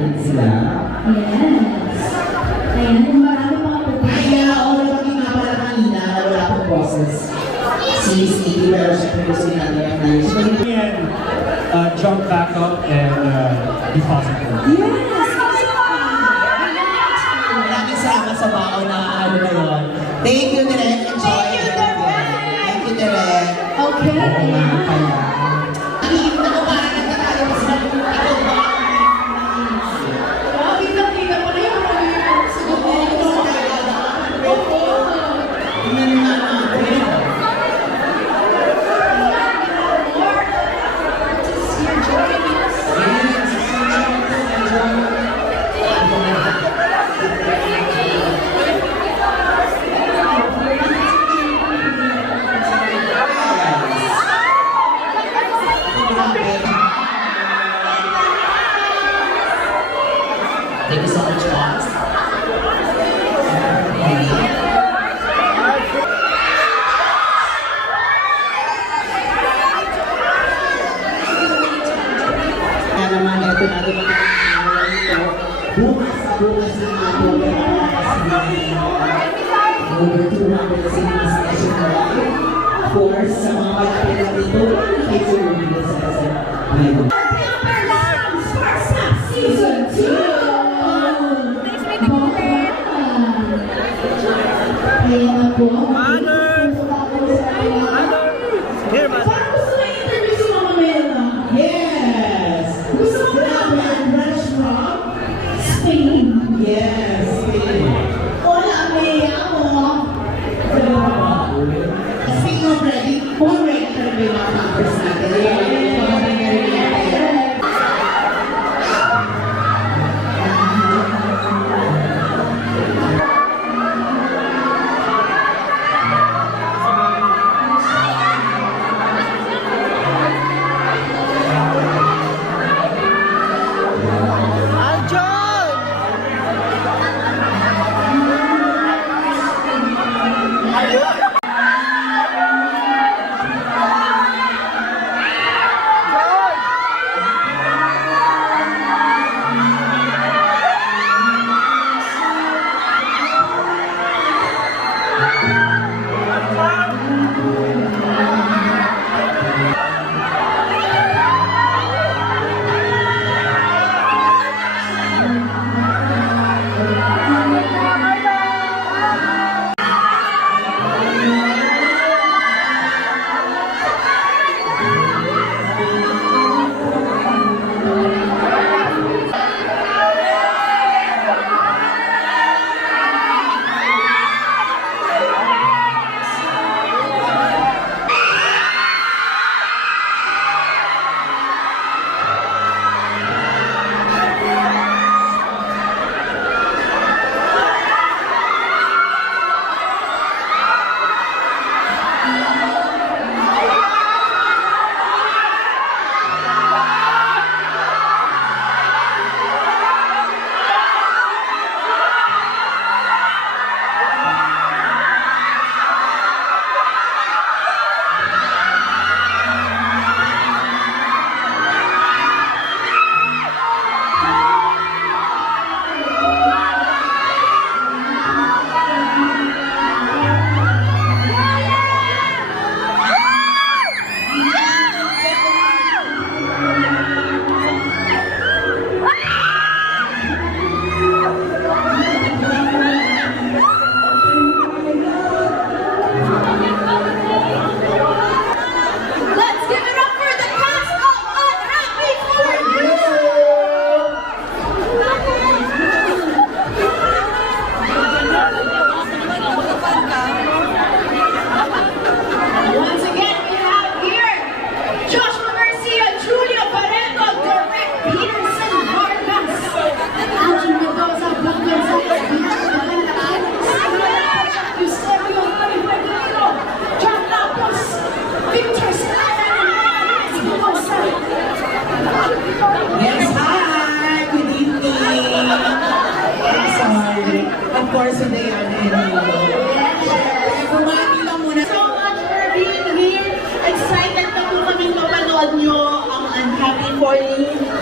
din sila. Yes. Ayan, kung marami mga pupunta. Kaya ako nagpapit nga pala kanina na wala akong boses. Si Miss Nikki, pero syempre gusto natin ang knowledge. And jump back up and be positive. Yes! Maraming salamat sa baon na ano na yun. Thank you, Direk. Enjoy. Thank you, Direk. Thank you, Direk. Okay. Oo nga, kaya. Nakikita ko ba na tayo sa ikaw ba? Kita mo na yung Thank you so much, Boss. Kaya naman, ito natin bukas na nga po, over 200 cinemas nationwide. Of course, sa mga kalapit na dito, it's your video sa Season 2! Ayan na po. Parang gusto na interview si Mama Mela. Yes! Gusto mo na branch from Spain. Yes, Spain. Hola, Mea mo. Speaking of ready, already talaga yung mga campers natin.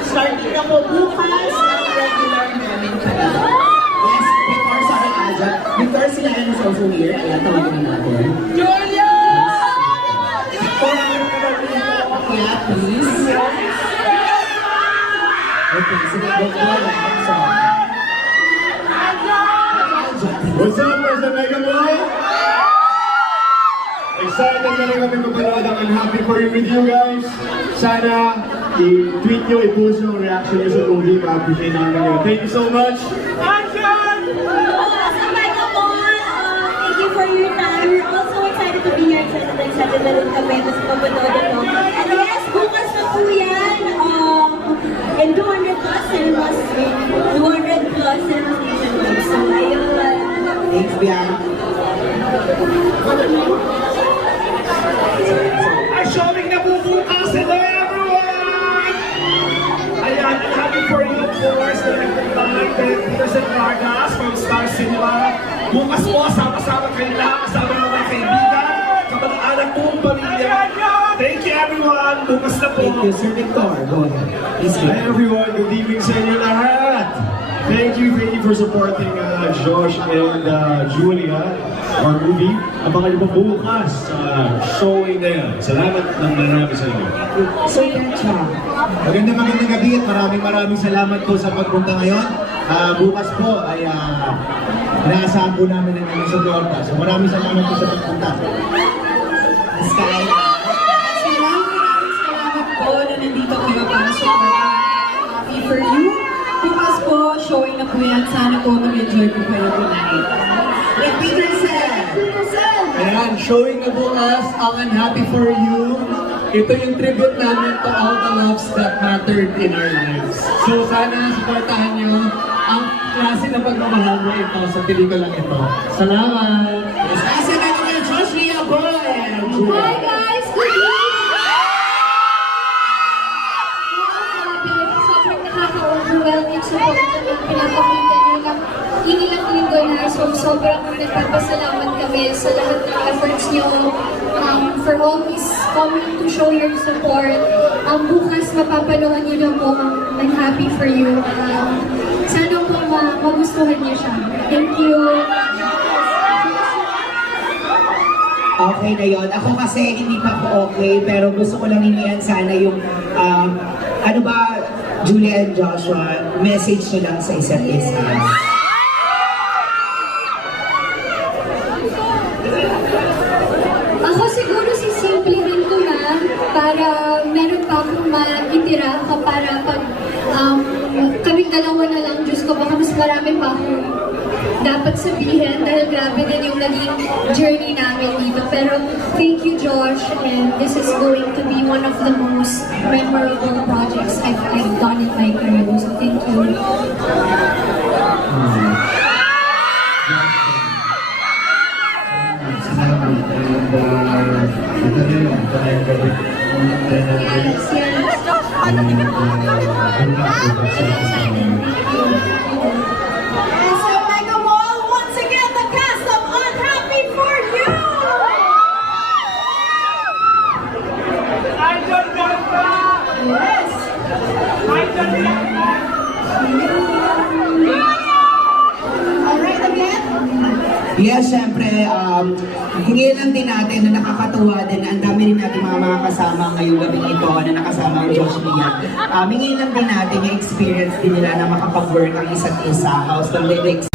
Starting na po bukas. excited na rin kami mapanood ang Unhappy For You with you guys. Sana i-tweet nyo, i-post nyo ang reaction nyo sa movie. Ma-appreciate namin yun. Thank you so much. Thank you for your time. We're also excited to be here. Excited na rin kami. Mas mapanood ito. And yes, bukas na po yan. And 200 plus cinemas. 200 plus cinemas nationwide. So, ayun. Thanks, Bianca. Ay, showing na po bukas. Hello, everyone! Ayan, I'm happy for you, of course, directed by Peterson Vargas from Star Cinema. Bukas po, sama-sama kayo lahat, kasama ng mga kaibigan, kamag-anak buong pamilya. Thank you, everyone. Bukas na po. Thank you, Sir Victor. Go ahead. Please go. Hi everyone, good evening sa inyo lahat. Thank you for supporting Josh and Julia, our movie. Abangan niyo po bukas sa showing na yan. Salamat ng marami sa inyo. Sir Yancha. Magandang gabi at maraming salamat po sa pagpunta ngayon. Bukas po ay inaasahan po namin ang inyong suporta. So maraming salamat po sa pagpunta. Sky. Salamat po na nandito kayo para sa Happy For You. Bukas po, showing na po yan. Sana po mag-enjoy po kayo tonight. Rick Peterson. Ayan, showing na bukas ang Unhappy For You. Ito yung tribute namin to all the loves that mattered in our lives. So sana supportahan nyo ang klase ng pagmamahal mo ito sa pelikulang ito. Salamat! Asa na nila Josh Ria po. Hi guys! Good evening! Sobrang nakaka-overwhelm yung support na pinapakita nyo lang inilang linggo na. So sobrang nagpapasalamat kami sa lahat ng efforts nyo for always coming to show your support. Bukas mapapanood nyo na po ang Happy For You. Sana po magustuhan nyo siya. Thank you! Okay na yun. Ako kasi hindi pa ako okay, pero gusto ko lang hinihan sana yung, ano ba, Julia and Joshua, message nyo lang sa isa't isa. Ako siguro sisimplihin ko na para meron pa akong maitira ka para pag kaming dalawa na lang, Diyos ko, baka mas marami pa akong dapat sabihin dahil grabe din yung naging journey namin dito. Pero thank you, Josh, and this is going to be one of the most memorable projects I've done in my career. So thank you. Yes, yes. So, Mega Mall, once again, the cast of Unhappy For You! Yes! Alright again? Yes, syempre, hingin lang din natin na nakakatuwa din na ang dami rin natin mga kasama ngayong gabi ito na nakasama ang Josh Ria. Hingin lang din natin yung experience din nila na makapag-work ang isa't isa, house ng lyrics.